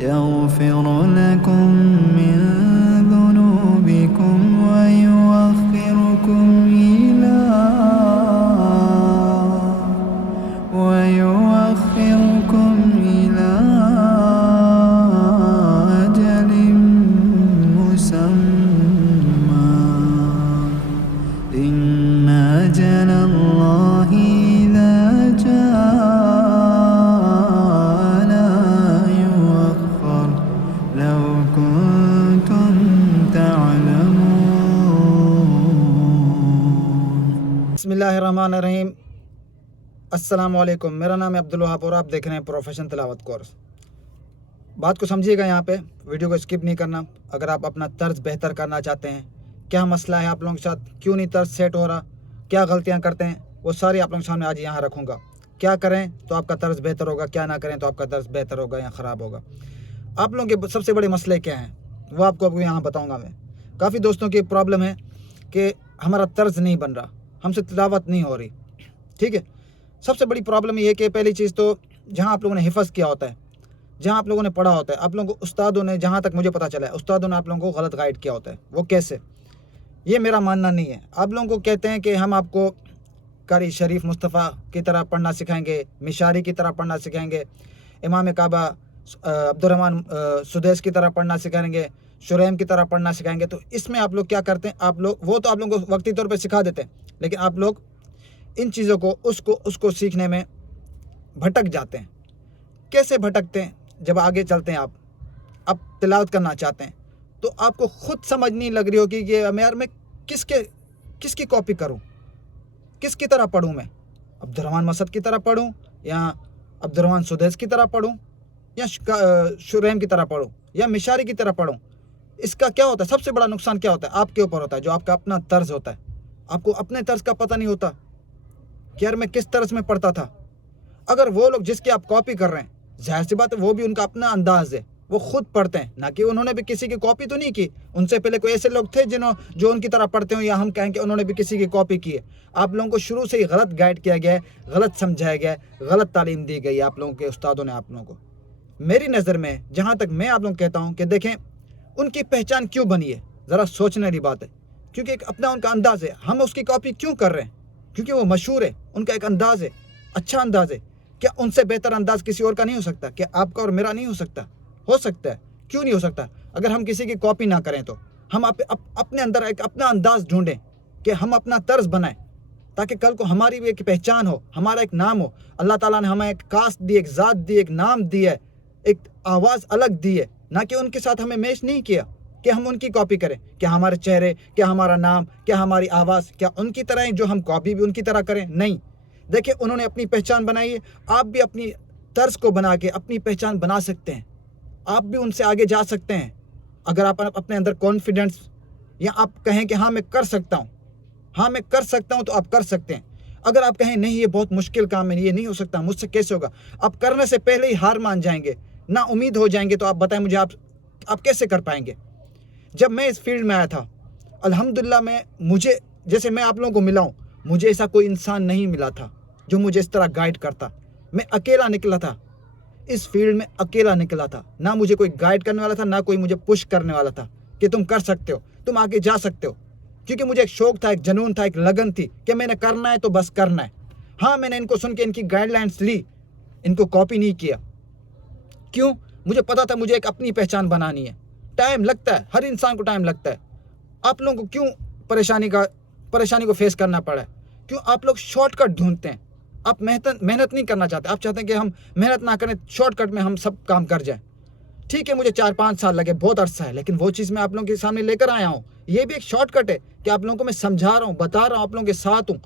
يغفر لكم من ذنوبكم ويؤخركم إلى أجل مسمى إن أجل الله إذا جاء لا يؤخر لو كنتم تعلمون. بسم اللہ الرحمن الرحیم. السلام علیکم. میرا نام ہے عبدالوہاب اور آپ دیکھ رہے ہیں پروفیشن تلاوت کورس. بات کو سمجھیے گا، یہاں پہ ویڈیو کو اسکپ نہیں کرنا. اگر آپ اپنا طرز بہتر کرنا چاہتے ہیں، کیا مسئلہ ہے آپ لوگوں کے ساتھ، کیوں نہیں طرز سیٹ ہو رہا، کیا غلطیاں کرتے ہیں، وہ ساری آپ لوگوں کے سامنے آج یہاں رکھوں گا. کیا کریں تو آپ کا طرز بہتر ہوگا، کیا نہ کریں تو آپ کا طرز بہتر ہوگا یا خراب ہوگا. آپ لوگوں کے سب سے بڑے مسئلے کیا ہیں وہ آپ کو یہاں بتاؤں گا میں. کافی دوستوں کی پرابلم ہے کہ ہمارا طرز نہیں بن رہا، ہم سے تلاوت نہیں ہو رہی. ٹھیک ہے، سب سے بڑی پرابلم یہ ہے کہ پہلی چیز تو جہاں آپ لوگوں نے حفظ کیا ہوتا ہے، جہاں آپ لوگوں نے پڑھا ہوتا ہے، آپ لوگوں کو استادوں نے، جہاں تک مجھے پتہ چلا ہے، استادوں نے آپ لوگوں کو غلط گائیڈ کیا ہوتا ہے. وہ کیسے؟ یہ میرا ماننا نہیں ہے. آپ لوگوں کو کہتے ہیں کہ ہم آپ کو قاری شریف مصطفیٰ کی طرح پڑھنا سکھائیں گے، مشاری کی طرح پڑھنا سکھائیں گے، امام کعبہ عبدالرحمن سدیس کی طرح پڑھنا سکھائیں گے، شریم کی طرح پڑھنا سکھائیں گے. تو اس میں آپ لوگ کیا کرتے ہیں، آپ لوگ وہ تو آپ لوگوں کو وقتی طور پہ سکھا دیتے ہیں، لیکن آپ لوگ ان چیزوں کو اس کو سیکھنے میں بھٹک جاتے ہیں. کیسے بھٹکتے ہیں؟ جب آگے چلتے ہیں آپ تلاوت کرنا چاہتے ہیں تو آپ کو خود سمجھ نہیں لگ رہی ہوگی کہ یار میں کس کی کاپی کروں، کس کی طرح پڑھوں، میں عبدالرحمن مسعد کی طرح پڑھوں یا عبدالرحمن سدیس کی طرح پڑھوں یا شریم کی طرح پڑھوں یا مشاری کی طرح پڑھوں. اس کا کیا ہوتا ہے؟ سب سے بڑا نقصان کیا ہوتا ہے؟ آپ کے اوپر ہوتا ہے. جو آپ کا اپنا طرز ہوتا ہے، آپ کو اپنے طرز کا پتہ نہیں ہوتا کہ یار میں کس طرز میں پڑھتا تھا. اگر وہ لوگ جس کی آپ کاپی کر رہے ہیں، ظاہر سی بات ہے وہ بھی ان کا اپنا انداز ہے، وہ خود پڑھتے ہیں، نہ کہ انہوں نے بھی کسی کی کاپی تو نہیں کی. ان سے پہلے کوئی ایسے لوگ تھے جو ان کی طرح پڑھتے ہوں، یا ہم کہیں کہ انہوں نے بھی کسی کی کاپی کی ہے. آپ لوگوں کو شروع سے ہی غلط گائیڈ کیا گیا ہے، غلط سمجھایا گیا ہے، غلط تعلیم دی گئی ہے آپ لوگوں کے استادوں نے آپ لوگوں کو. میری نظر میں جہاں تک میں آپ لوگوں کو کہتا ہوں کہ دیکھیں ان کی پہچان کیوں بنی ہے، ذرا سوچنے والی بات ہے. کیونکہ ایک اپنا ان کا انداز ہے. ہم اس کی کاپی کیوں کر رہے ہیں؟ کیونکہ وہ مشہور ہے، ان کا ایک انداز ہے، اچھا انداز ہے. کیا ان سے بہتر انداز کسی اور کا نہیں ہو سکتا؟ کیا آپ کا اور میرا نہیں ہو سکتا؟ ہو سکتا ہے. کیوں نہیں ہو سکتا؟ اگر ہم کسی کی کاپی نہ کریں تو ہم اپنے اندر ایک اپنا انداز ڈھونڈیں کہ ہم اپنا طرز بنائیں، تاکہ کل کو ہماری بھی ایک پہچان ہو، ہمارا ایک نام ہو. اللہ تعالیٰ نے ہمیں ایک کاسٹ دی، ایک ذات دی، ایک نام دی ہے، ایک آواز الگ دی ہے. نہ کہ ان کے ساتھ ہمیں میچ نہیں کیا کہ ہم ان کی کاپی کریں. کیا ہمارے چہرے، کیا ہمارا نام، کیا ہماری آواز، کیا ان کی طرح ہیں جو ہم کاپی بھی ان کی طرح کریں؟ نہیں. دیکھیں انہوں نے اپنی پہچان بنائی ہے، آپ بھی اپنی طرز کو بنا کے اپنی پہچان بنا سکتے ہیں. آپ بھی ان سے آگے جا سکتے ہیں اگر آپ اپنے اندر کانفیڈنس، یا آپ کہیں کہ ہاں میں کر سکتا ہوں، ہاں میں کر سکتا ہوں، تو آپ کر سکتے ہیں. اگر آپ کہیں نہیں یہ بہت مشکل کام ہے، یہ نہیں ہو سکتا، مجھ سے کیسے ہوگا، آپ کرنے سے پہلے ہی ہار مان جائیں گے، نا امید ہو جائیں گے، تو آپ بتائیں مجھے آپ کیسے کر پائیں گے؟ جب میں اس فیلڈ میں آیا تھا، الحمدللہ مجھے جیسے میں آپ لوگوں کو ملا ہوں، مجھے ایسا کوئی انسان نہیں ملا تھا جو مجھے اس طرح گائیڈ کرتا. میں اکیلا نکلا تھا اس فیلڈ میں، اکیلا نکلا تھا. نہ مجھے کوئی گائیڈ کرنے والا تھا، نہ کوئی مجھے پش کرنے والا تھا کہ تم کر سکتے ہو، تم آگے جا سکتے ہو. کیونکہ مجھے ایک شوق تھا، ایک جنون تھا، ایک لگن تھی کہ میں نے کرنا ہے تو بس کرنا ہے. ہاں میں نے ان کو سن کے ان کی گائیڈ لائنس لی، ان کو کاپی نہیں کیا. کیوں؟ مجھے پتا تھا مجھے ایک اپنی پہچان بنانی ہے. ٹائم لگتا ہے، ہر انسان کو ٹائم لگتا ہے. آپ لوگوں کو کیوں پریشانی کو فیس کرنا پڑا ہے؟ کیوں آپ لوگ شارٹ کٹ ڈھونڈتے ہیں؟ آپ محنت نہیں کرنا چاہتے. آپ چاہتے ہیں کہ ہم محنت نہ کریں، شارٹ کٹ میں ہم سب کام کر جائیں. ٹھیک ہے، مجھے 4-5 سال لگے، بہت عرصہ ہے، لیکن وہ چیز میں آپ لوگوں کے سامنے لے کر آیا ہوں. یہ بھی ایک شارٹ کٹ ہے کہ آپ لوگوں کو میں سمجھا رہا ہوں، بتا رہا ہوں، آپ لوگوں کے ساتھ ہوں.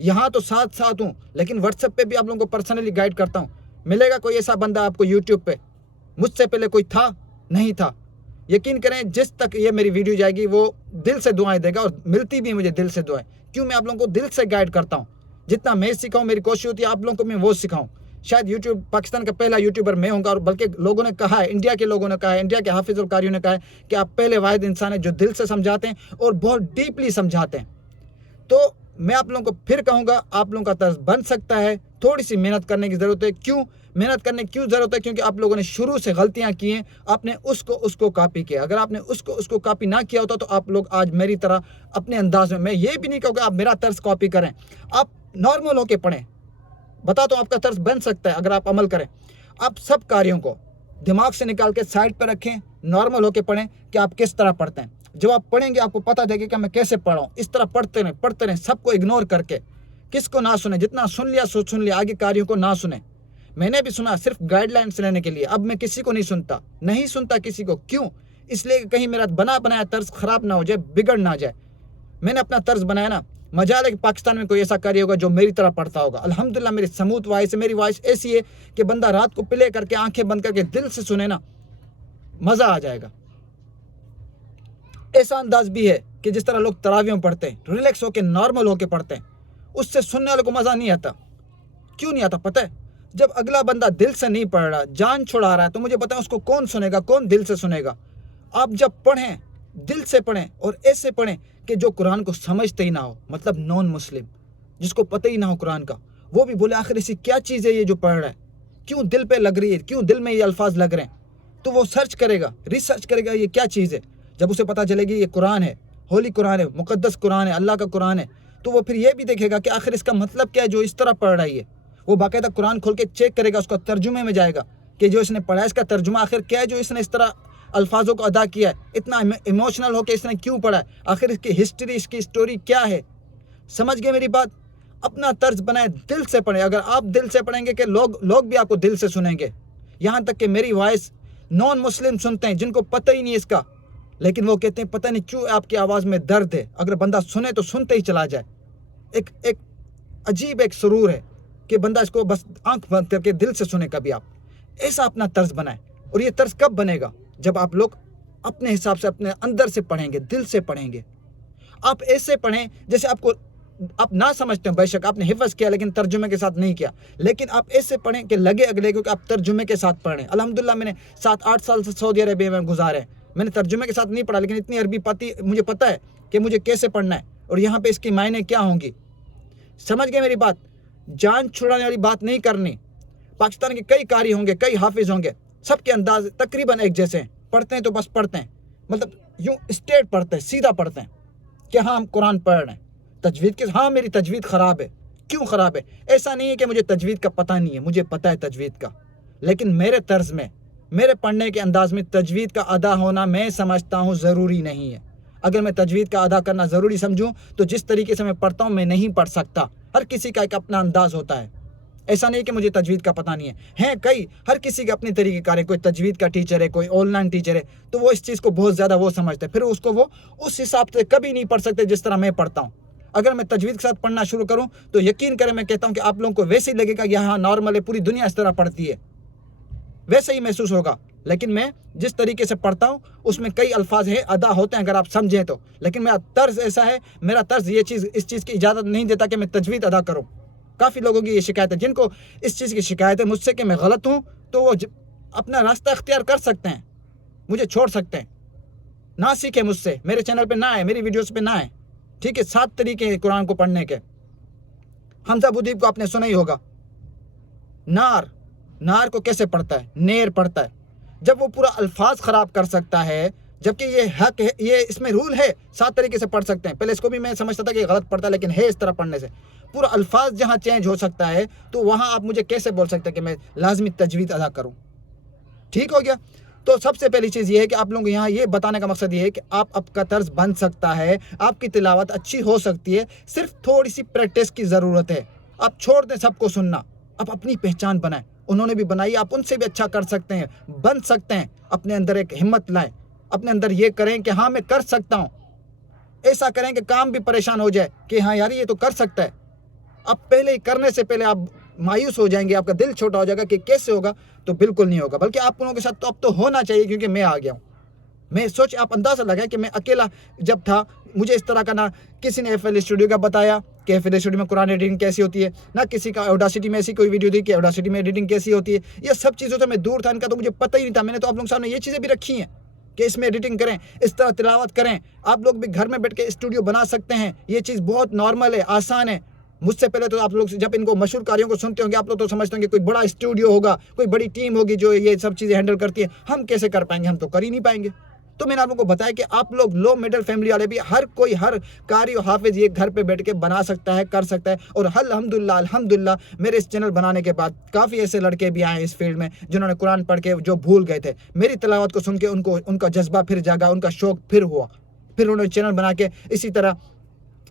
یہاں تو ساتھ ہوں، لیکن واٹس ایپ پہ بھی آپ لوگوں کو پرسنلی گائیڈ کرتا ہوں. ملے گا کوئی ایسا بندہ آپ کو یوٹیوب پہ؟ مجھ سے پہلے کوئی تھا؟ نہیں تھا. یقین کریں جس تک یہ میری ویڈیو جائے گی وہ دل سے دعائیں دے گا، اور ملتی بھی مجھے دل سے دعائیں. کیوں؟ میں آپ لوگوں کو دل سے گائیڈ کرتا ہوں. جتنا میں سکھاؤں، میری کوشش ہوتی ہے آپ لوگوں کو میں وہ سکھاؤں. شاید یوٹیوب پاکستان کا پہلا یوٹیوبر میں ہوں گا، اور بلکہ لوگوں نے کہا ہے، انڈیا کے لوگوں نے کہا ہے، انڈیا کے حافظ القاریوں نے کہا ہے کہ آپ پہلے واحد انسان ہیں جو دل سے سمجھاتے ہیں اور بہت ڈیپلی سمجھاتے ہیں. تو میں آپ لوگوں کو پھر کہوں گا، آپ لوگوں کا طرز بن سکتا ہے، تھوڑی سی محنت کرنے کی ضرورت ہے. کیوں محنت کرنے کی کیوں ضرورت ہے؟ کیونکہ آپ لوگوں نے شروع سے غلطیاں کی ہیں. آپ نے اس کو کاپی کیا. اگر آپ نے اس کو کاپی نہ کیا ہوتا تو آپ لوگ آج میری طرح اپنے انداز میں یہ بھی نہیں کہوں کہ آپ میرا طرز کاپی کریں. آپ نارمل ہو کے پڑھیں. بتاتا ہوں آپ کا طرز بن سکتا ہے اگر آپ عمل کریں. آپ سب کاریوں کو دماغ سے نکال کے سائڈ پہ رکھیں, نارمل ہو کے پڑھیں کہ آپ کس طرح پڑھتے ہیں. جب آپ پڑھیں گے آپ کو پتہ دے گا کہ میں کیسے پڑھ رہا ہوں. اس طرح پڑھتے رہیں سب کو اگنور کر کے. کس کو نہ سنیں, جتنا سن لیا سو سن لیا, آگے کاریوں کو نہ سنیں. میں نے بھی سنا صرف گائیڈ لائنس لینے کے لیے. اب میں کسی کو نہیں سنتا کسی کو. کیوں؟ اس لیے کہ کہیں میرا بنایا طرز خراب نہ ہو جائے, بگڑ نہ جائے. میں نے اپنا طرز بنایا نا, مجال ہے کہ پاکستان میں کوئی ایسا کاری ہوگا جو میری طرح پڑھتا ہوگا. الحمدللہ میری سموتھ وائس ہے. میری وائس ایسی ہے کہ بندہ رات کو پلے کر کے آنکھیں بند کر کے دل سے سنے نا, مزہ آ جائے گا. ایسا انداز بھی ہے کہ جس طرح لوگ تراویح پڑھتے ہیں, ریلیکس ہو کے نارمل ہو کے پڑھتے ہیں, اس سے سننے والے کو مزہ نہیں آتا. کیوں نہیں آتا پتہ ہے؟ جب اگلا بندہ دل سے نہیں پڑھ رہا, جان چھڑا رہا ہے, تو مجھے بتائیں اس کو کون سنے گا, کون دل سے سنے گا؟ آپ جب پڑھیں دل سے پڑھیں اور ایسے پڑھیں کہ جو قرآن کو سمجھتے ہی نہ ہو, مطلب نان مسلم جس کو پتہ ہی نہ ہو قرآن کا, وہ بھی بولے آخر ایسی کیا چیز ہے یہ جو پڑھ رہا ہے, کیوں دل پہ لگ رہی ہے, کیوں دل میں یہ الفاظ لگ رہے ہیں. تو وہ سرچ کرے گا, ریسرچ کرے گا یہ کیا چیز ہے. جب اسے پتہ چلے گی یہ قرآن ہے, ہولی قرآن ہے, مقدس قرآن ہے, اللہ کا قرآن ہے, تو وہ پھر یہ بھی دیکھے گا کہ آخر اس کا مطلب کیا ہے جو اس طرح پڑھ رہا ہے. وہ باقاعدہ قرآن کھول کے چیک کرے گا, اس کا ترجمے میں جائے گا کہ جو اس نے پڑھا ہے اس کا ترجمہ آخر کیا ہے, جو اس نے اس طرح الفاظوں کو ادا کیا ہے, اتنا ایموشنل ہو کے اس نے کیوں پڑھا ہے, آخر اس کی ہسٹری, اس کی اسٹوری کیا ہے. سمجھ گئے میری بات؟ اپنا طرز بنائیں, دل سے پڑھیں. اگر آپ دل سے پڑھیں گے کہ لوگ بھی آپ کو دل سے سنیں گے. یہاں تک کہ میری وائس نان مسلم سنتے ہیں جن کو پتہ ہی نہیں اس کا, لیکن وہ کہتے ہیں پتہ نہیں کیوں آپ کی آواز میں درد ہے. اگر بندہ سنے تو سنتے ہی چلا جائے. ایک عجیب ایک سرور ہے کہ بندہ اس کو بس آنکھ بند کر کے دل سے سنے. کبھی آپ ایسا اپنا طرز بنائیں. اور یہ طرز کب بنے گا؟ جب آپ لوگ اپنے حساب سے اپنے اندر سے پڑھیں گے, دل سے پڑھیں گے. آپ ایسے پڑھیں جیسے آپ نہ سمجھتے ہیں. بے شک آپ نے حفظ کیا لیکن ترجمے کے ساتھ نہیں کیا, لیکن آپ ایسے پڑھیں کہ لگے اگلے کو کہ آپ ترجمے کے ساتھ پڑھ رہے ہیں. الحمدللہ میں نے 7-8 سال سے سعودی عربیہ میں گزارے ہیں. میں نے ترجمے کے ساتھ نہیں پڑھا, لیکن اتنی عربی مجھے پتہ ہے کہ مجھے کیسے پڑھنا ہے اور یہاں پہ اس کی معنی کیا ہوں گی. سمجھ گئے میری بات؟ جان چھڑانے والی بات نہیں کرنی. پاکستان کے کئی قاری ہوں گے, کئی حافظ ہوں گے, سب کے انداز تقریباً ایک جیسے ہیں. پڑھتے ہیں تو بس پڑھتے ہیں, مطلب یوں اسٹریٹ پڑھتے ہیں, سیدھا پڑھتے ہیں کہ ہاں ہم قرآن پڑھ رہے ہیں. تجوید کے ہاں میری تجوید خراب ہے. کیوں خراب ہے؟ ایسا نہیں ہے کہ مجھے تجوید کا پتہ نہیں ہے, مجھے پتہ ہے تجوید کا, لیکن میرے طرز میں, میرے پڑھنے کے انداز میں تجوید کا ادا ہونا میں سمجھتا ہوں ضروری نہیں ہے. اگر میں تجوید کا ادا کرنا ضروری سمجھوں تو جس طریقے سے میں پڑھتا ہوں میں نہیں پڑھ سکتا. ہر کسی کا ایک اپنا انداز ہوتا ہے. ایسا نہیں کہ مجھے تجوید کا پتہ نہیں ہے. کئی ہر کسی کے اپنے طریقے کار ہے. کوئی تجوید کا ٹیچر ہے, کوئی آن لائن ٹیچر ہے, تو وہ اس چیز کو بہت زیادہ وہ سمجھتے ہیں, پھر اس کو وہ اس حساب سے کبھی نہیں پڑھ سکتے جس طرح میں پڑھتا ہوں. اگر میں تجوید کے ساتھ پڑھنا شروع کروں تو یقین کریں میں کہتا ہوں کہ آپ لوگوں کو ویسے ہی لگے گا یہاں نارمل ہے, پوری دنیا اس طرح پڑھتی ہے, ویسے ہی محسوس ہوگا. لیکن میں جس طریقے سے پڑھتا ہوں اس میں کئی الفاظ ہیں, ادا ہوتے ہیں اگر آپ سمجھیں تو, لیکن میرا طرز ایسا ہے, میرا طرز اس چیز کی اجازت نہیں دیتا کہ میں تجوید ادا کروں. کافی لوگوں کی یہ شکایت ہے, جن کو اس چیز کی شکایت ہے مجھ سے کہ میں غلط ہوں, تو وہ اپنا راستہ اختیار کر سکتے ہیں, مجھے چھوڑ سکتے ہیں, نہ سیکھیں مجھ سے, میرے چینل پہ نہ آئے, میری ویڈیوز پہ نہ آئے. ٹھیک ہے, 7 طریقے ہیں قرآن کو پڑھنے کے. حمزہ ابودیب کو آپ نے سنا ہی ہوگا. نار کو کیسے پڑھتا ہے؟ نیر پڑھتا ہے. جب وہ پورا الفاظ خراب کر سکتا ہے, جبکہ یہ حق ہے, یہ اس میں رول ہے 7 طریقے سے پڑھ سکتے ہیں. پہلے اس کو بھی میں سمجھتا تھا کہ یہ غلط پڑھتا ہے, لیکن ہے اس طرح پڑھنے سے پورا الفاظ جہاں چینج ہو سکتا ہے, تو وہاں آپ مجھے کیسے بول سکتے ہیں کہ میں لازمی تجوید ادا کروں؟ ٹھیک ہو گیا. تو سب سے پہلی چیز یہ ہے کہ آپ لوگوں کو یہاں یہ بتانے کا مقصد یہ ہے کہ آپ کا طرز بن سکتا ہے, آپ کی تلاوت اچھی ہو سکتی ہے, صرف تھوڑی سی پریکٹس کی ضرورت ہے. آپ چھوڑ دیں سب کو سننا, آپ اپنی پہچان بنائیں. انہوں نے بھی بنائی, آپ ان سے بھی اچھا کر سکتے ہیں, بن سکتے ہیں. اپنے اندر ایک ہمت لائیں, اپنے اندر یہ کریں کہ ہاں میں کر سکتا ہوں. ایسا کریں کہ کام بھی پریشان ہو جائے کہ ہاں یار یہ تو کر سکتا ہے. اب پہلے ہی کرنے سے پہلے آپ مایوس ہو جائیں گے, آپ کا دل چھوٹا ہو جائے گا کہ کیسے ہوگا, تو بالکل نہیں ہوگا. بلکہ آپ لوگوں کے ساتھ تو اب تو ہونا چاہیے, کیونکہ میں آ گیا ہوں. میں آپ اندازہ لگائیں کہ میں اکیلا جب تھا, مجھے اس طرح کا نہ کسی نے FL اسٹوڈیو کا بتایا کہ FL اسٹوڈیو میں قرآن ایڈیٹنگ کیسی ہوتی ہے, نہ کسی کا اوڈاسٹی میں ایسی کوئی ویڈیو دی کہ اوڈاسٹی میں ایڈیٹنگ کیسی ہوتی ہے. یہ سب چیزوں سے میں دور تھا, ان کا تو مجھے پتہ ہی نہیں تھا. میں نے تو آپ لوگوں کے سامنے یہ چیزیں بھی رکھی ہیں کہ اس میں ایڈیٹنگ کریں, اس طرح تلاوت کریں. آپ لوگ بھی گھر میں بیٹھ کے اسٹوڈیو بنا سکتے ہیں. یہ چیز بہت نارمل ہے, آسان ہے. مجھ سے پہلے تو آپ لوگ جب ان کو مشہور کاریوں کو سنتے ہوں گے آپ لوگ تو سمجھتے ہوں گے کوئی بڑا اسٹوڈیو ہوگا, کوئی بڑی ٹیم ہوگی جو یہ سب چیزیں ہینڈل کرتی ہے. ہم کیسے کر پائیں گے, ہم تو کر ہی نہیں پائیں گے. تو میں نے آپ لوگوں کو بتایا کہ آپ لوگ لو مڈل فیملی والے بھی ہر قاری و حافظ یہ گھر پہ بیٹھ کے بنا سکتا ہے, کر سکتا ہے. اور الحمدللہ میرے اس چینل بنانے کے بعد کافی ایسے لڑکے بھی آئے اس فیلڈ میں جنہوں نے قرآن پڑھ کے جو بھول گئے تھے, میری تلاوت کو سن کے ان کا جذبہ پھر جاگا, ان کا شوق پھر ہوا, پھر انہوں نے چینل بنا کے اسی طرح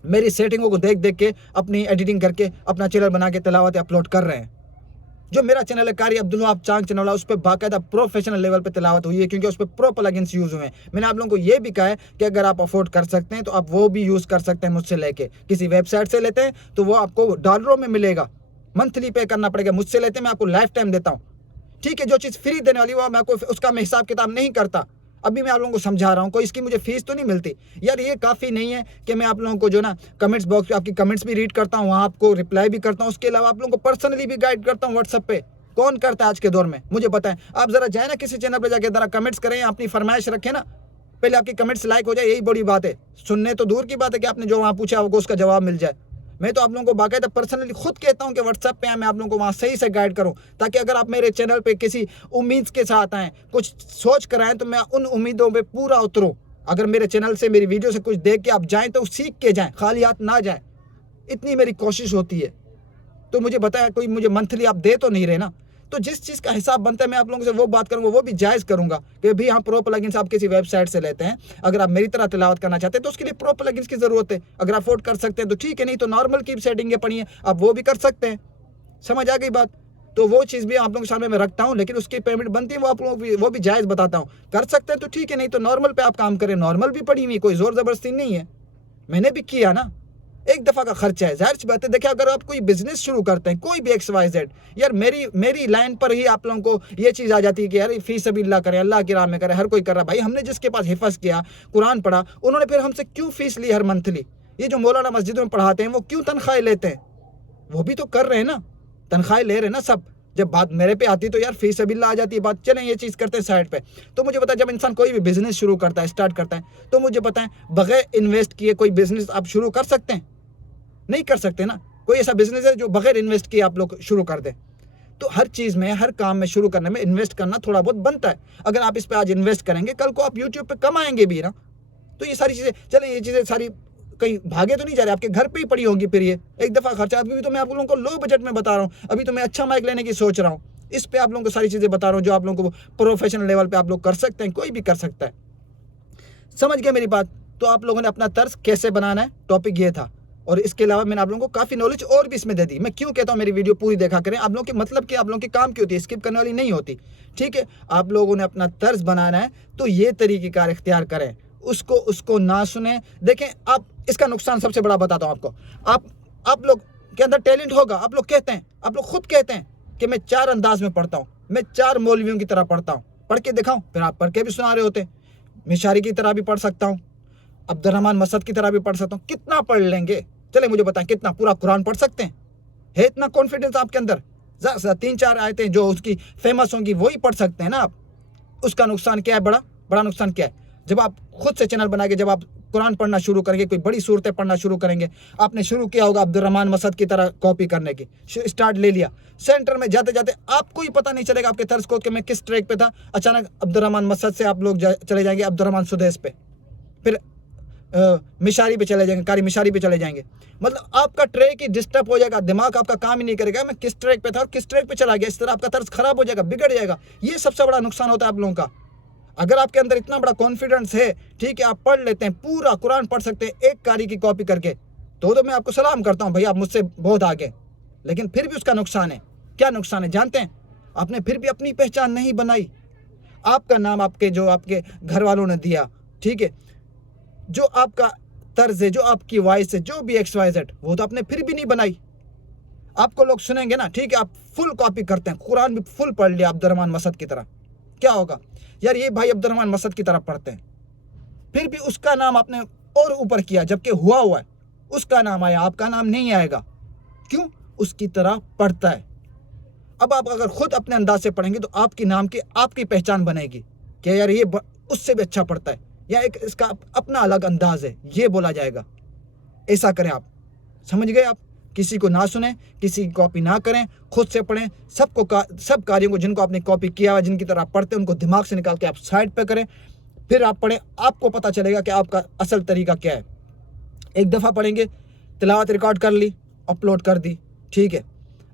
میری سیٹنگوں کو دیکھ کے اپنی ایڈیٹنگ کر کے اپنا چینل بنا کے تلاوت اپلوڈ کر رہے ہیں. جو میرا چینل ہے قاری عبدالوہاب چانگ چینل ہے, اس پہ باقاعدہ پروفیشنل لیول پہ تلاوت ہوئی ہے کیونکہ اس پہ پرو پلگنس یوز ہوئے ہیں. میں نے آپ لوگوں کو یہ بھی کہا ہے کہ اگر آپ افورڈ کر سکتے ہیں تو آپ وہ بھی یوز کر سکتے ہیں مجھ سے لے کے. کسی ویب سائٹ سے لیتے ہیں تو وہ آپ کو ڈالروں میں ملے گا, منتھلی پے کرنا پڑے گا. مجھ سے لیتے ہیں میں آپ کو لائف ٹائم دیتا ہوں, ٹھیک ہے. جو چیز فری دینے والی وہ میں کوئی اس کا میں حساب کتاب نہیں کرتا. ابھی میں آپ لوگوں کو سمجھا رہا ہوں, کوئی اس کی مجھے فیس تو نہیں ملتی. یار یہ کافی نہیں ہے کہ میں آپ لوگوں کو جو نا کمنٹس باکس پہ آپ کی کمنٹس بھی ریڈ کرتا ہوں, وہاں آپ کو رپلائی بھی کرتا ہوں. اس کے علاوہ آپ لوگوں کو پرسنلی بھی گائیڈ کرتا ہوں واٹس ایپ پہ. کون کرتا ہے آج کے دور میں مجھے بتائیں. آپ ذرا جائیں نا کسی چینل پہ جا کے ذرا کمنٹس کریں, اپنی فرمائش رکھیں نا, پہلے آپ کی کمنٹس لائک ہو جائے, یہی بڑی بات ہے. سننے تو دور کی بات ہے کہ آپ نے جو وہاں پوچھا وہ اس کا جواب مل جائے. میں تو آپ لوگوں کو باقاعدہ پرسنلی خود کہتا ہوں کہ واٹس ایپ پہ میں آپ لوگوں کو وہاں صحیح سے گائیڈ کروں, تاکہ اگر آپ میرے چینل پہ کسی امید کے ساتھ آئیں, کچھ سوچ کر آئیں, تو میں ان امیدوں پہ پورا اتروں. اگر میرے چینل سے میری ویڈیو سے کچھ دیکھ کے آپ جائیں تو سیکھ کے جائیں, خالی ہاتھ نہ جائیں. اتنی میری کوشش ہوتی ہے. تو مجھے بتایا کوئی مجھے منتھلی آپ دے تو نہیں رہے نا, تو جس چیز کا حساب بنتا ہے میں آپ لوگوں سے وہ بات کروں گا, وہ بھی جائز کروں گا کہ بھی ہاں پرو پلگنس آپ کسی ویب سائٹ سے لیتے ہیں, اگر آپ میری طرح تلاوت کرنا چاہتے ہیں تو اس کے لیے پرو پلگنس کی ضرورت ہے. اگر آپ افورڈ کر سکتے ہیں تو ٹھیک ہے, نہیں تو نارمل کی سیٹنگیں پڑھی ہیں آپ وہ بھی کر سکتے ہیں. سمجھ آ گئی بات. تو وہ چیز بھی آپ لوگوں کے سامنے میں رکھتا ہوں, لیکن اس کی پیمنٹ بنتی ہے وہ آپ لوگوں کو وہ بھی جائز بتاتا ہوں. کر سکتے ہیں تو ٹھیک ہے, نہیں تو نارمل پہ آپ کام کریں. نارمل بھی پڑھی ہوئی, کوئی زور زبردستی نہیں ہے. میں نے بھی کیا نا, ایک دفعہ کا خرچہ ہے, ظاہر سی بات ہے. دیکھیں اگر آپ کوئی بزنس شروع کرتے ہیں کوئی بھی ایکس وائی زیڈ, یار میری لائن پر ہی آپ لوگوں کو یہ چیز آ جاتی ہے کہ یار فی سبیل اللہ کریں, اللہ کی راہ میں کریں. ہر کوئی کر رہا, بھائی ہم نے جس کے پاس حفظ کیا, قرآن پڑھا, انہوں نے پھر ہم سے کیوں فیس لی ہر منتھلی؟ یہ جو مولانا مسجدوں میں پڑھاتے ہیں وہ کیوں تنخواہیں لیتے ہیں؟ وہ بھی تو کر رہے ہیں نا, تنخواہیں لے رہے ہیں نا سب. جب بات میرے پہ آتی تو یار فی سبیل اللہ آ جاتی ہے بات. چلیں یہ چیز کرتے ہیں سائڈ پہ. تو مجھے بتائیں جب انسان کوئی بھی بزنس شروع کرتا ہے, اسٹارٹ کرتا ہے, تو مجھے بتائیں بغیر انویسٹ کیے کوئی بزنس آپ شروع کر سکتے ہیں؟ نہیں کر سکتے نا. کوئی ایسا بزنس ہے جو بغیر انویسٹ کیے آپ لوگ شروع کر دیں؟ تو ہر چیز میں, ہر کام میں شروع کرنے میں انویسٹ کرنا تھوڑا بہت بنتا ہے. اگر آپ اس پہ آج انویسٹ کریں گے, کل کو آپ یوٹیوب پہ کمائیں گے بھی نا. تو یہ ساری چیزیں, چلیں یہ چیزیں ساری کہیں بھاگے تو نہیں جا رہے, آپ کے گھر پہ ہی پڑی ہوں گی. پھر یہ ایک دفعہ خرچہ, ابھی تو میں آپ لوگوں کو لو بجٹ میں بتا رہا ہوں. ابھی تو میں اچھا مائک لینے کی سوچ رہا ہوں, اس پہ آپ لوگوں کو ساری چیزیں بتا رہا ہوں جو آپ لوگوں کو پروفیشنل لیول پہ آپ لوگ کر سکتے ہیں. کوئی بھی کر سکتا ہے. سمجھ گئے میری بات؟ تو آپ لوگوں نے اپنا طرز کیسے بنانا ہے, ٹاپک یہ تھا. اور اس کے علاوہ میں نے آپ لوگوں کو کافی نالج اور بھی اس میں دے دی. میں کیوں کہتا ہوں میری ویڈیو پوری دیکھا کریں, آپ لوگوں کے مطلب کہ آپ لوگوں کے کام کی ہوتی ہے, اسکپ کرنے والی نہیں ہوتی. ٹھیک ہے, آپ لوگوں نے اپنا طرز بنانا ہے تو یہ طریقہ کار اختیار کریں, اس کو نہ سنیں. دیکھیں آپ اس کا نقصان سب سے بڑا بتاتا ہوں آپ کو. آپ لوگ کے اندر ٹیلنٹ ہوگا, آپ لوگ کہتے ہیں, آپ لوگ خود کہتے ہیں کہ میں 4 انداز میں پڑھتا ہوں, میں 4 مولویوں کی طرح پڑھتا ہوں. پڑھ کے دکھاؤں, پھر آپ پڑھ کے بھی سنا رہے ہوتے ہیں. مشاری کی طرح بھی پڑھ سکتا ہوں, عبد الرحمن مسعد کی طرح بھی پڑھ سکتا ہوں. کتنا پڑھ لیں گے؟ چلے مجھے بتائیں کتنا پورا قرآن پڑھ سکتے ہیں؟ ہے اتنا کانفیڈنس آپ کے اندر؟ 3-4 آیتیں جو اس کی فیمس ہوں گی وہی پڑھ سکتے ہیں نا آپ. اس کا نقصان کیا ہے؟ بڑا نقصان کیا ہے؟ جب آپ خود سے چینل بنا کے جب آپ قرآن پڑھنا شروع کریں گے, کوئی بڑی صورتیں پڑھنا شروع کریں گے, آپ نے شروع کیا ہوگا عبد الرحمن مسعد کی طرح کاپی کرنے کی, اسٹارٹ لے لیا, سینٹر میں جاتے جاتے آپ کو ہی پتہ نہیں چلے گا آپ کے طرز کو کہ میں کس ٹریک پہ تھا. اچانک عبد الرحمن مسعد سے آپ لوگ چلے جائیں گے عبد الرحمن سدیس پہ, پھر مشاری پہ چلے جائیں گے, قاری مشاری پہ چلے جائیں گے. مطلب آپ کا ٹریک ہی ڈسٹرب ہو جائے گا, دماغ آپ کا کام ہی نہیں کرے گا میں کس ٹریک پہ تھا اور کس ٹریک پہ چلا گیا. اس طرح آپ کا طرز خراب ہو جائے گا, بگڑ جائے گا. یہ سب سے بڑا نقصان ہوتا ہے آپ لوگوں کا. اگر آپ کے اندر اتنا بڑا کانفیڈنس ہے, ٹھیک ہے, آپ پڑھ لیتے ہیں, پورا قرآن پڑھ سکتے ہیں ایک قاری کی کاپی کر کے, تو میں آپ کو سلام کرتا ہوں بھائی, آپ مجھ سے بہت آگے. لیکن پھر بھی اس کا نقصان ہے. کیا نقصان ہے جانتے ہیں؟ آپ نے پھر بھی اپنی پہچان نہیں بنائی. آپ کا نام آپ کے گھر والوں نے دیا, ٹھیک ہے, جو آپ کا طرز ہے, جو آپ کی وائس ہے, جو بھی ایکس وائی زیڈ, وہ تو آپ نے پھر بھی نہیں بنائی. آپ کو لوگ سنیں گے نا, ٹھیک ہے, آپ فل کاپی کرتے ہیں, قرآن بھی فل پڑھ لیا عبد الرحمن مسعد کی طرح, کیا ہوگا یار یہ بھائی عبد الرحمن مسعد کی طرح پڑھتے ہیں, پھر بھی اس کا نام آپ نے اور اوپر کیا, جبکہ ہوا ہے اس کا نام آیا, آپ کا نام نہیں آئے گا. کیوں؟ اس کی طرح پڑھتا ہے. اب آپ اگر خود اپنے انداز سے پڑھیں گے تو آپ کی نام کی آپ کی پہچان بنے گی کہ یار یہ اس سے بھی اچھا پڑھتا ہے, یا ایک اس کا اپنا الگ انداز ہے, یہ بولا جائے گا. ایسا کریں آپ. سمجھ گئے آپ؟ کسی کو نہ سنیں, کسی کی کاپی نہ کریں, خود سے پڑھیں. سب کاریوں کو جن کو آپ نے کاپی کیا ہوا, جن کی طرح آپ پڑھتے ہیں, ان کو دماغ سے نکال کے آپ سائڈ پہ کریں, پھر آپ پڑھیں. آپ کو پتہ چلے گا کہ آپ کا اصل طریقہ کیا ہے. ایک دفعہ پڑھیں گے, تلاوت ریکارڈ کر لی, اپلوڈ کر دی, ٹھیک ہے.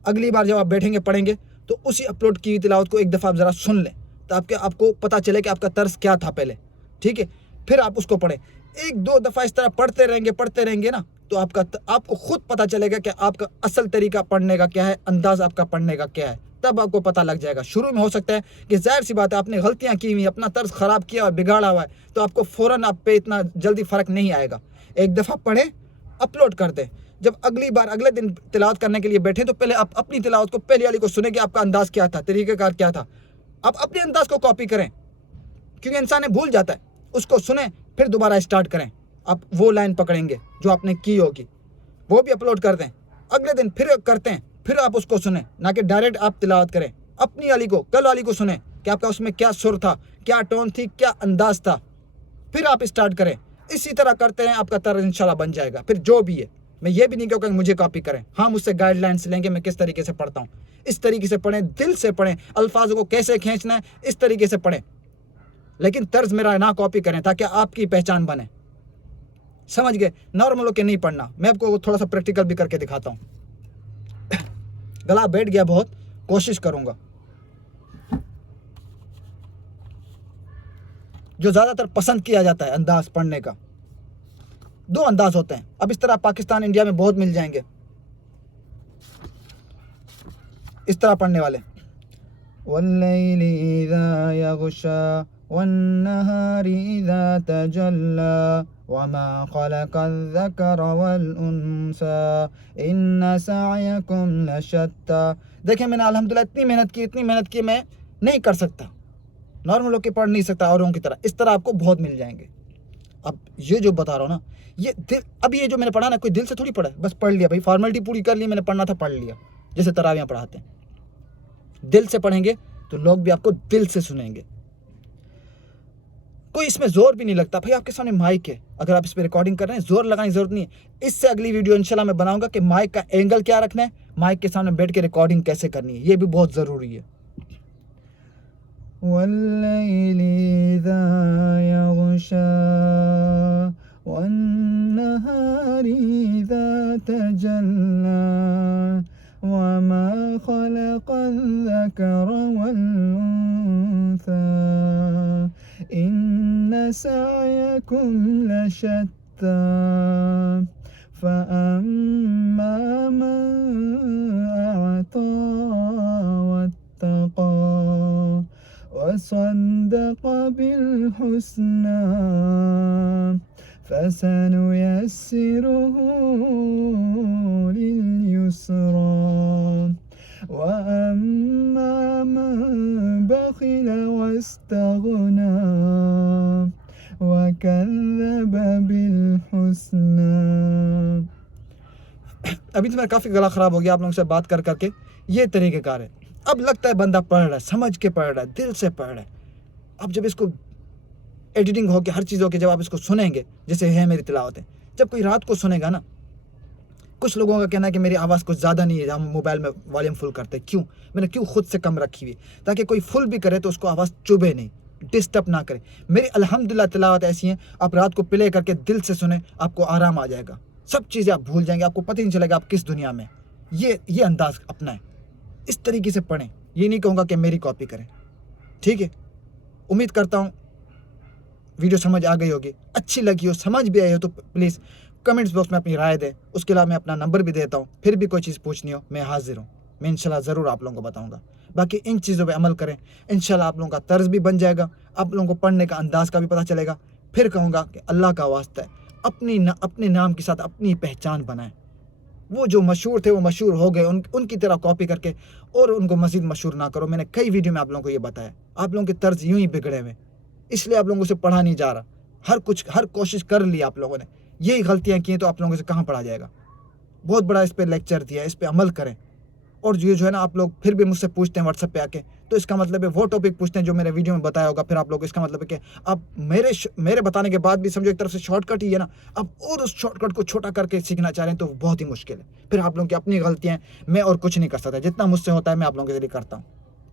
اگلی بار جب آپ بیٹھیں گے پڑھیں گے تو اسی اپلوڈ کی ہوئی تلاوت کو ایک دفعہ آپ ذرا سن لیں, تو آپ کو پتہ چلے کہ آپ کا طرز کیا تھا پہلے, ٹھیک ہے. پھر آپ اس کو پڑھیں. 1-2 دفعہ اس طرح پڑھتے رہیں گے نا, تو آپ کو خود پتہ چلے گا کہ آپ کا اصل طریقہ پڑھنے کا کیا ہے, انداز آپ کا پڑھنے کا کیا ہے. تب آپ کو پتہ لگ جائے گا. شروع میں ہو سکتا ہے کہ ظاہر سی بات ہے آپ نے غلطیاں کی ہوئی, اپنا طرز خراب کیا اور بگاڑا ہوا ہے, تو آپ کو فوراً آپ پہ اتنا جلدی فرق نہیں آئے گا. ایک دفعہ پڑھیں, اپلوڈ کر دیں. جب اگلے دن تلاوت کرنے کے لیے بیٹھیں تو پہلے آپ اپنی تلاوت کو پہلی والی کو سنیں کہ آپ کا انداز کیا تھا, طریقہ کار کیا تھا. آپ اپنے انداز کو کاپی کریں, کیونکہ انسان بھول جاتا ہے. اس کو سنیں, پھر دوبارہ اسٹارٹ کریں. آپ وہ لائن پکڑیں گے جو آپ نے کی ہوگی, وہ بھی اپلوڈ کر دیں. اگلے دن پھر کرتے ہیں, پھر آپ اس کو سنیں, نہ کہ ڈائریکٹ آپ تلاوت کریں. اپنی والی کو, کل والی کو سنیں کہ آپ کا اس میں کیا سر تھا, کیا ٹون تھی, کیا انداز تھا. پھر آپ اسٹارٹ کریں. اسی طرح کرتے ہیں, آپ کا طرز انشاءاللہ بن جائے گا. پھر جو بھی ہے, میں یہ بھی نہیں کہوں کہ مجھے کاپی کریں. ہاں, مجھ سے گائیڈ لائنس لیں گے میں کس طریقے سے پڑھتا ہوں. اس طریقے سے پڑھیں, دل سے پڑھیں, الفاظ کو کیسے کھینچنا ہے اس طریقے سے پڑھیں. لیکن طرز میرا نہ کاپی کریں تاکہ آپ کی پہچان بنے. سمجھ گئے؟ نارمل ہو کے نہیں پڑھنا. میں آپ کو تھوڑا سا پریکٹیکل بھی کر کے دکھاتا ہوں. گلا بیٹھ گیا بہت, کوشش کروں گا. جو زیادہ تر پسند کیا جاتا ہے انداز پڑھنے کا, 2 انداز ہوتے ہیں. اب اس طرح پاکستان انڈیا میں بہت مل جائیں گے اس طرح پڑھنے والے. واللیل اذا یغشا والنہار اذا تجلی وما خلق الذکر والانثى ان سعیکم لشتی. دیکھیں, میں نے الحمدللہ اتنی محنت کی میں نہیں کر سکتا, نارمل ہو کے پڑھ نہیں سکتا اوروں کی طرح. اس طرح آپ کو بہت مل جائیں گے. اب یہ جو بتا رہا ہوں نا, یہ جو میں نے پڑھا نا, کوئی دل سے تھوڑی پڑھا, بس پڑھ لیا بھائی, فارمیلٹی پوری کر لی, میں نے پڑھنا تھا پڑھ لیا. جیسے تراویحاں پڑھاتے ہیں, دل سے پڑھیں گے تو لوگ بھی آپ کو دل سے سنیں گے. کوئی اس میں زور بھی نہیں لگتا. بھائی آپ کے سامنے مائک ہے, اگر آپ اس پہ ریکارڈنگ کر رہے ہیں زور لگانے کی ضرورت نہیں ہے. اس سے اگلی ویڈیو انشاءاللہ میں بناؤں گا کہ مائک کا اینگل کیا رکھنا ہے, مائک کے سامنے بیٹھ کے ریکارڈنگ کیسے کرنی ہے, یہ بھی بہت ضروری ہے. واللیل اذا یغشا والنہار اذا تجلی وما خلق الذکر والانثى ان سعیکم لشتی فاما من اعطى واتقى وصدق بالحسنى فسنيسره لليسرى وأما من بخل واستغنى وكذب بالحسنى. ابھی تو میرا کافی گلا خراب ہو گیا آپ لوگوں سے بات کر کے. یہ طریقہ کار ہے. اب لگتا ہے بندہ پڑھ رہا ہے, سمجھ کے پڑھ رہا ہے, دل سے پڑھ رہا ہے. اب جب اس کو ایڈیٹنگ ہو کے ہر چیز ہو کے جب آپ اس کو سنیں گے, جیسے ہے میری تلاوت ہے, جب کوئی رات کو سنے گا نا, کچھ لوگوں کا کہنا ہے کہ میری آواز کچھ زیادہ نہیں ہے, ہم موبائل میں والیوم فل کرتے ہیں. کیوں؟ میں نے کیوں خود سے کم رکھی ہوئی, تاکہ کوئی فل بھی کرے تو اس کو آواز چبھے نہیں, ڈسٹرب نہ کرے. میری الحمدللہ تلاوت ایسی ہیں, آپ رات کو پلے کر کے دل سے سنیں, آپ کو آرام آ جائے گا. سب چیزیں آپ بھول جائیں گے, آپ کو پتہ ہی نہیں چلے گا آپ کس دنیا میں. یہ انداز اپنا ہے, اس طریقے سے پڑھیں. یہ نہیں کہوں گا کہ میری کاپی کریں, ٹھیک ہے. امید کرتا ہوں ویڈیو سمجھ آ گئی ہوگی. اچھی لگی ہو, سمجھ بھی آئی ہو تو پلیز کمنٹس باکس میں اپنی رائے دیں. اس کے علاوہ میں اپنا نمبر بھی دیتا ہوں, پھر بھی کوئی چیز پوچھنی ہو میں حاضر ہوں. میں انشاءاللہ ضرور آپ لوگوں کو بتاؤں گا. باقی ان چیزوں پہ عمل کریں, انشاءاللہ آپ لوگوں کا طرز بھی بن جائے گا, آپ لوگوں کو پڑھنے کا انداز کا بھی پتہ چلے گا. پھر کہوں گا کہ اللہ کا واسطہ ہے, اپنے نام کے ساتھ اپنی پہچان بنائیں. وہ جو مشہور تھے وہ مشہور ہو گئے, ان کی طرح کاپی کر کے اور ان کو مزید مشہور نہ کرو. میں نے کئی ویڈیو میں آپ لوگوں کو یہ بتایا. آپ لوگوں کے طرز یوں ہی بگڑے ہوئے, اس لیے آپ لوگوں سے پڑھا نہیں جا رہا. ہر کوشش کر لی آپ لوگوں نے, یہی غلطیاں کی ہیں تو آپ لوگوں سے کہاں پڑھا جائے گا. بہت بڑا اس پہ لیکچر دیا ہے, اس پہ عمل کریں. اور جو ہے نا, آپ لوگ پھر بھی مجھ سے پوچھتے ہیں واٹس ایپ پہ آ کے, تو اس کا مطلب ہے وہ ٹاپک پوچھتے ہیں جو میرے ویڈیو میں بتایا ہوگا. پھر آپ لوگ اس کا مطلب ہے کہ اب میرے بتانے کے بعد بھی سمجھو ایک طرف سے شارٹ کٹ ہی ہے نا, اب اور اس شارٹ کٹ کو چھوٹا کر کے سیکھنا چاہ رہے ہیں تو بہت ہی مشکل ہے. پھر آپ لوگوں کی اپنی غلطیاں ہیں, میں اور کچھ نہیں کر سکتا, جتنا مجھ سے ہوتا ہے میں آپ لوگوں کے ذریعے کرتا ہوں.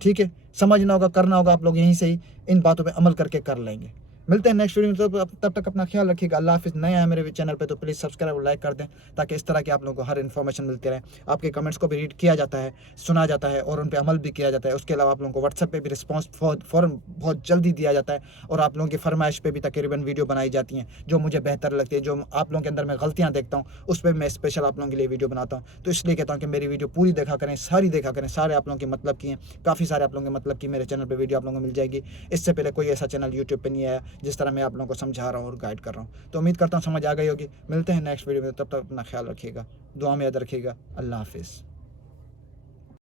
ٹھیک ہے, سمجھنا ہوگا, کرنا ہوگا, آپ لوگ یہیں سے ہی ان باتوں پہ عمل کر کے کر لیں گے. ملتے ہیں نیکسٹ ویڈیو میں, تب تک اپنا خیال رکھیے گا. اللہ حافظ. نئے ہیں میرے چینل پہ تو پلیز سبسکرائب اور لائک کر دیں تاکہ اس طرح کی آپ لوگوں کو ہر انفارمیشن ملتی رہے. آپ کے کمنٹس کو بھی ریڈ کیا جاتا ہے, سنا جاتا ہے اور ان پہ عمل بھی کیا جاتا ہے. اس کے علاوہ آپ لوگوں کو واٹس ایپ پہ بھی رسپانس فوراً بہت جلدی دیا جاتا ہے, اور آپ لوگوں کی فرمائش پہ بھی تقریباً ویڈیو بنائی جاتی ہیں جو مجھے بہتر لگتی ہے, جو آپ لوگوں کے اندر میں غلطیاں دیکھتا ہوں اس پہ میں اسپیشل آپ لوگوں کے لیے ویڈیو بناتا ہوں. تو اس لیے کہتا ہوں کہ میری ویڈیو پوری دیکھا کریں, ساری دیکھا کریں, سارے آپ لوگوں کے مطلب کی ہیں, کافی سارے آپ لوگوں کے مطلب کی میرے چینل پہ ویڈیو آپ لوگوں کو مل جائے گی. اس سے پہلے کوئی ایسا چینل یوٹیوب پہ نہیں آیا جس طرح میں آپ لوگوں کو سمجھا رہا ہوں اور گائڈ کر رہا ہوں. تو امید کرتا ہوں سمجھ آ گئی ہوگی. ملتے ہیں نیکسٹ ویڈیو میں, تب تک اپنا خیال رکھیے گا, دعا میں یاد رکھیے گا. اللہ حافظ.